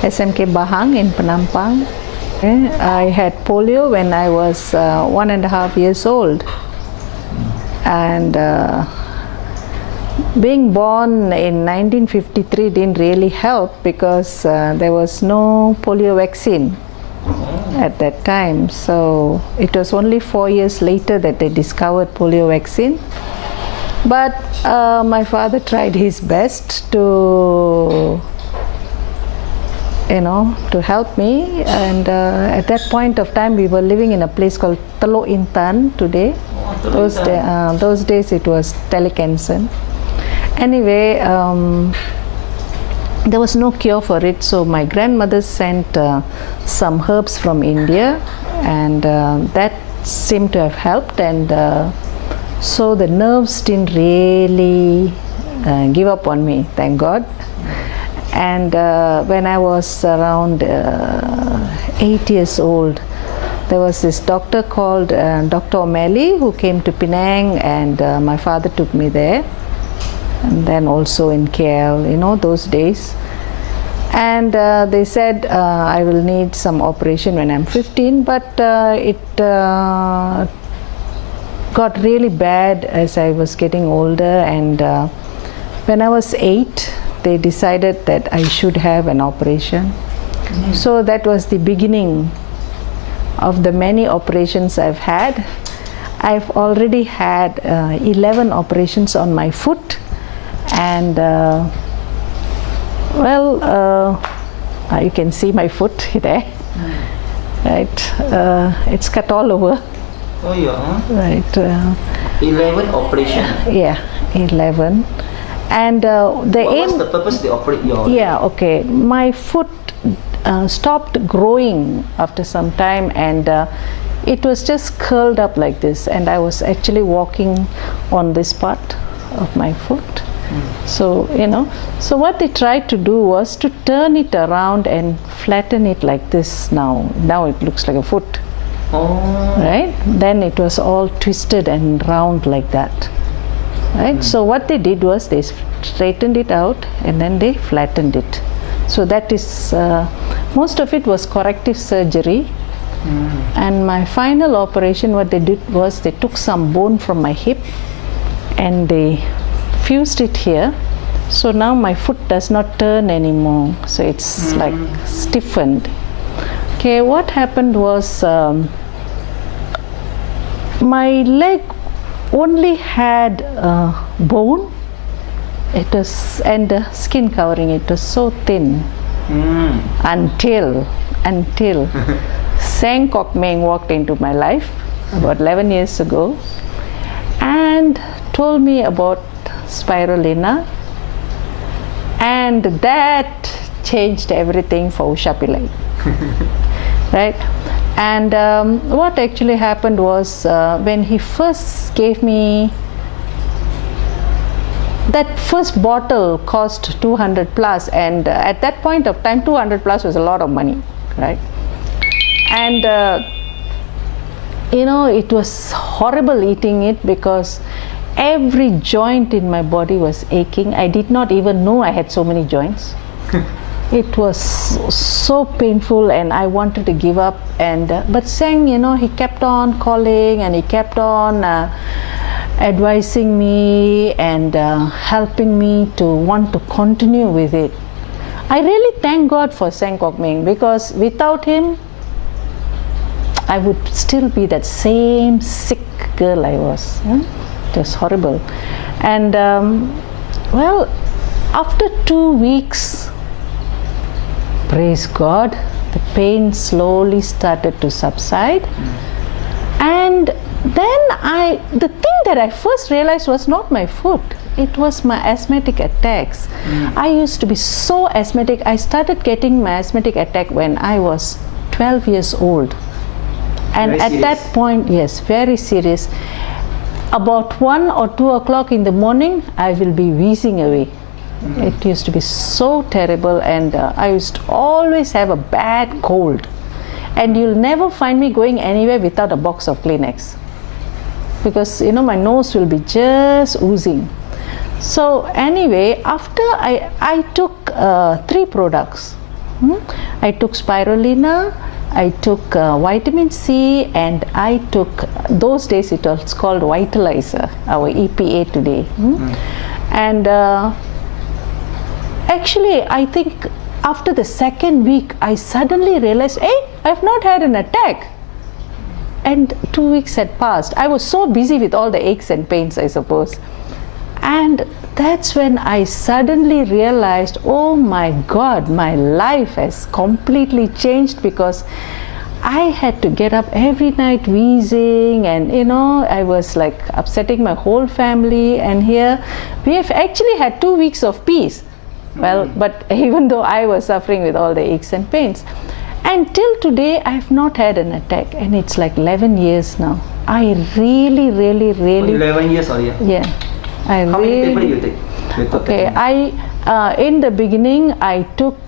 SMK Bahang in Penang. I had polio when I was 1.5 years old, and being born in 1953 didn't really help because there was no polio vaccine at that time. So it was only 4 years later that they discovered polio vaccine. But my father tried his best to help me, and at that point of time we were living in a place called Teluk Intan today. Those days it was Telecanson. Anyway, there was no cure for it, so my grandmother sent some herbs from India, and that seemed to have helped, and so the nerves didn't really give up on me, thank God. And when I was around 8 years old, there was this doctor called Dr. Omely who came to Penang, and my father took me there, and then also in KL, those days. And they said I will need some operation when I'm 15, but it got really bad as I was getting older, and when I was 8, they decided that I should have an operation. So that was the beginning of the many operations I've had. I've already had 11 operations on my foot, and you can see my foot there, right? It's cut all over. Oh yeah. Right. 11 operation. Yeah, 11. And what's the purpose to operate your? Yeah, okay. My foot stopped growing after some time, and it was just curled up like this, and I was actually walking on this part of my foot. So so what they tried to do was to turn it around and flatten it like this. Now it looks like a foot. Oh. Right? Then it was all twisted and round like that. Right? So what they did was they straightened it out and then they flattened it. So that is most of it was corrective surgery. And my final operation, what they did was they took some bone from my hip and they fused it here. So now my foot does not turn anymore, so it's like stiffened. Okay, what happened was my leg only had bone, and the skin covering it was so thin until Seng Kok Meng walked into my life about 11 years ago and told me about Spirulina, and that changed everything for Usha Pillai. Right? And what actually happened was when he first gave me that first bottle cost 200 plus, and at that point of time 200 plus was a lot of money, right? And it was horrible eating it because every joint in my body was aching. I did not even know I had so many joints. It was so painful, and I wanted to give up. And but Seng, he kept on calling, and he kept on advising me and helping me to want to continue with it. I really thank God for Seng Kok Meng, because without him, I would still be that same sick girl I was. It was horrible. And after 2 weeks, praise God, the pain slowly started to subside. And then the thing that I first realized was not my foot, it was my asthmatic attacks. I used to be so asthmatic. I started getting my asthmatic attack when I was 12 years old. And very at serious. that point, yes, very serious. About 1 or 2 o'clock in the morning, I will be wheezing away. It used to be so terrible, and I used to always have a bad cold. And you'll never find me going anywhere without a box of Kleenex, because my nose will be just oozing. So anyway, after I took 3 products, I took spirulina, I took vitamin C, and I took, those days it was called Vitalizer, our EPA today. And actually, I think after the second week, I suddenly realized, hey, I've not had an attack. And 2 weeks had passed. I was so busy with all the aches and pains, I suppose. And that's when I suddenly realized, oh my God, my life has completely changed, because I had to get up every night wheezing, and I was like upsetting my whole family. And here we have actually had 2 weeks of peace. Well, but even though I was suffering with all the aches and pains, and till today I have not had an attack, and it's like 11 years now. I really 11 years already. Yeah. How many tablets you take? Okay, in the beginning I took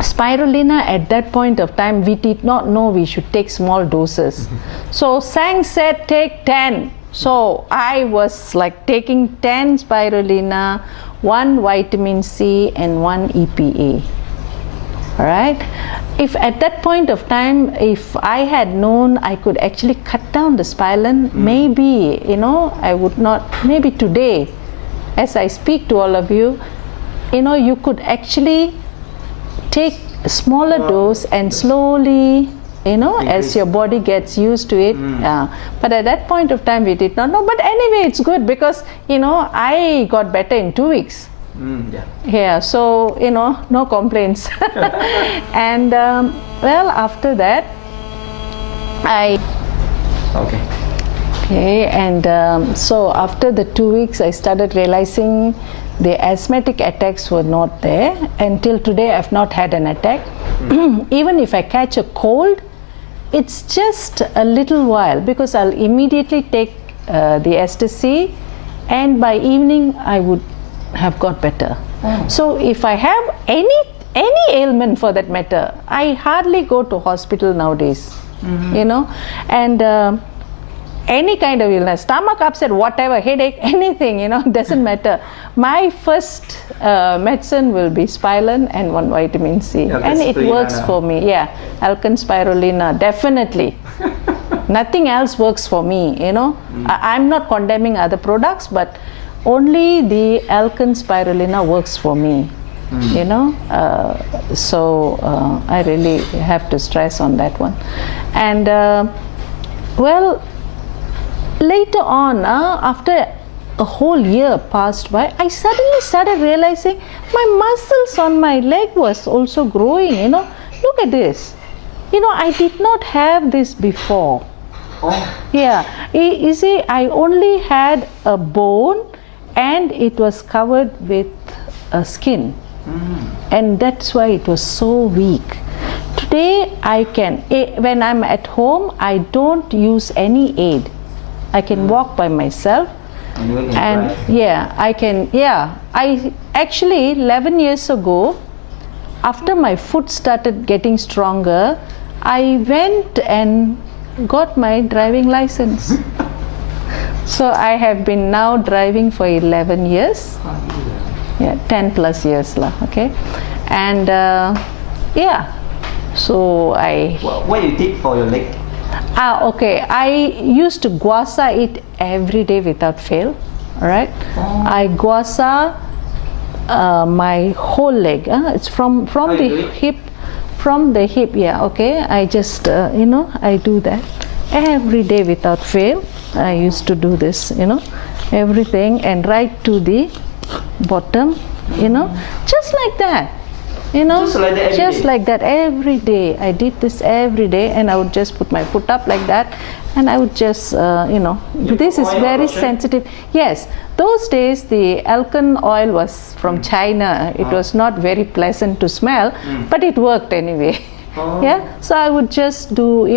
spirulina. At that point of time, we did not know we should take small doses. So Sang said take 10. So I was like taking 10 spirulina, 1 vitamin C, and 1 EPA. All right. If at that point of time, if I had known I could actually cut down the spirulina, maybe I would not. Maybe today, as I speak to all of you, you could actually take a smaller dose and slowly, as your body gets used to it. But at that point of time, we did not know. But anyway, it's good, because I got better in 2 weeks. Yeah, so no complaints. And well, after that and so after the 2 weeks, I started realizing the asthmatic attacks were not there. Until today, I've not had an attack. Even if I catch a cold, it's just a little while, because I'll immediately take the ecstasy, and by evening I would have got better. So if I have any ailment for that matter, I hardly go to hospital nowadays. And any kind of illness, stomach upset, whatever, headache, anything, doesn't matter. My first medicine will be spirulina and 1 vitamin C, and it works for me. Yeah, Elken Spirulina, definitely. Nothing else works for me. I'm not condemning other products, but only the Elken Spirulina works for me. So I really have to stress on that one. And well, later on, after a whole year passed by, I suddenly started realizing my muscles on my leg was also growing. Look at this. I did not have this before. Yeah, you see, I only had a bone, and it was covered with a skin, and that's why it was so weak. Today I can, when I'm at home, I don't use any aid. I can walk by myself, and I actually 11 years ago, after my foot started getting stronger, I went and got my driving license. So I have been now driving for 11 years. Yeah, 10 plus years lah. Okay, and so I. What you did for your leg? Okay, I used to guasa it every day without fail. All right, I guasa my whole leg. It's from the hip, Yeah, okay. I just I do that every day without fail. I used to do this, everything, and right to the bottom, just like that. Just like that every day. I did this every day, and I would just put my foot up like that, and I would just, this is very sensitive. Yes, those days the Elken oil was from China. It was not very pleasant to smell, but it worked anyway. Yeah, so I would just do,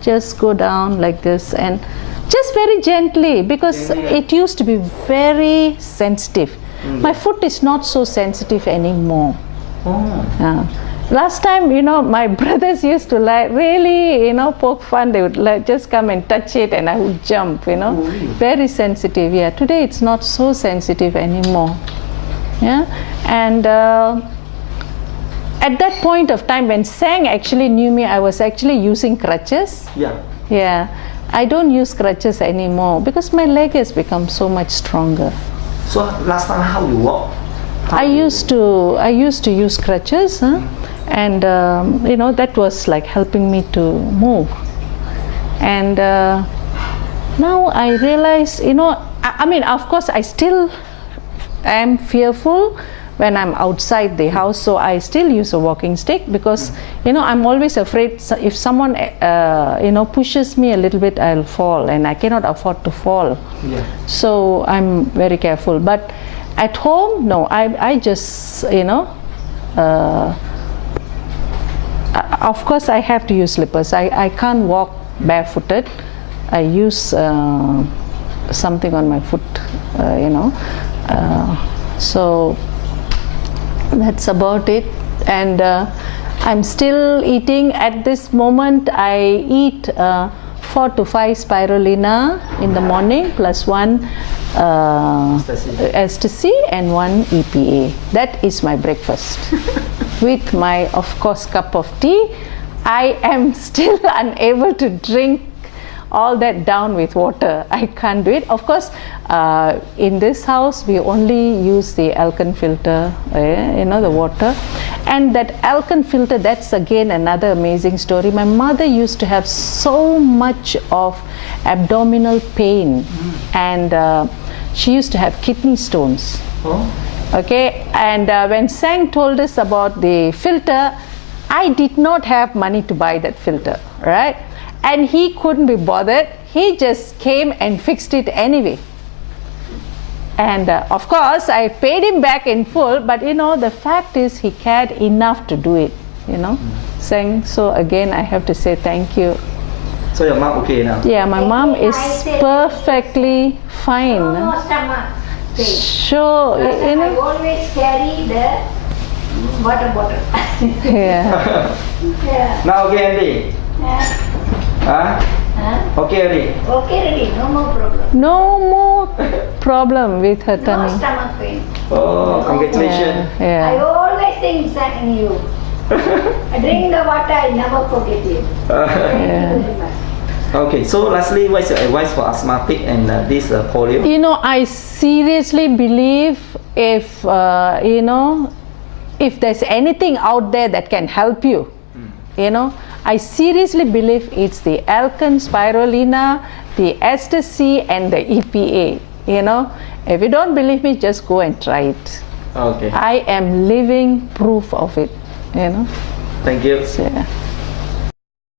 just go down like this, and just very gently, because it used to be very sensitive. My foot is not so sensitive anymore. Last time, my brothers used to really, poke fun. They would just come and touch it, and I would jump, very sensitive. Yeah, today it's not so sensitive anymore. Yeah, and at that point of time when Seng actually knew me, I was actually using crutches. Yeah, I don't use crutches anymore because my leg has become so much stronger. So last time how you walk? I used to use crutches, and you know, that was like helping me to move. And now I realize, you know, I mean, of course I still am fearful when I'm outside the house, so I still use a walking stick because you know, I'm always afraid if someone you know, pushes me a little bit, I'll fall, and I cannot afford to fall. So I'm very careful. But at home, no, I just, you know, of course I have to use slippers. I can't walk barefooted. I use something on my foot, you know. So that's about it. And I'm still eating. At this moment I eat 4 to 5 spirulina in the morning plus 1 ecstasy and 1 EPA. That is my breakfast. With my, of course, cup of tea. I am still unable to drink all that down with water. I can't do it. Of course, in this house we only use the Elken filter, you know, the water. And that Elken filter, that's again another amazing story. My mother used to have so much of abdominal pain, and she used to have kidney stones. Okay, and when Seng told us about the filter, I did not have money to buy that filter, right? And he couldn't be bothered. He just came and fixed it anyway. And of course, I paid him back in full, but you know, the fact is he cared enough to do it, you know, Seng. So again, I have to say thank you. So your mom okay now? Yeah, my mom is perfectly fine. No stomach pain. Sure, you know. I always carry the water bottle. Yeah. Yeah. Now okay, Andy? Okay, Andy? Okay, ready. No more problem. No more problem with her No tummy. stomach pain. Oh, congratulations. I Yeah. always think in you. I drink the water, I never forget you. Thank you very much. Okay, so lastly, what's your advice for asthmatic and this polio? You know, I seriously believe if, you know, if there's anything out there that can help you, you know, I seriously believe it's the Elken Spirulina, the ecstasy and the EPA, you know. If you don't believe me, just go and try it. Okay. I am living proof of it, you know. Thank you. So, yeah.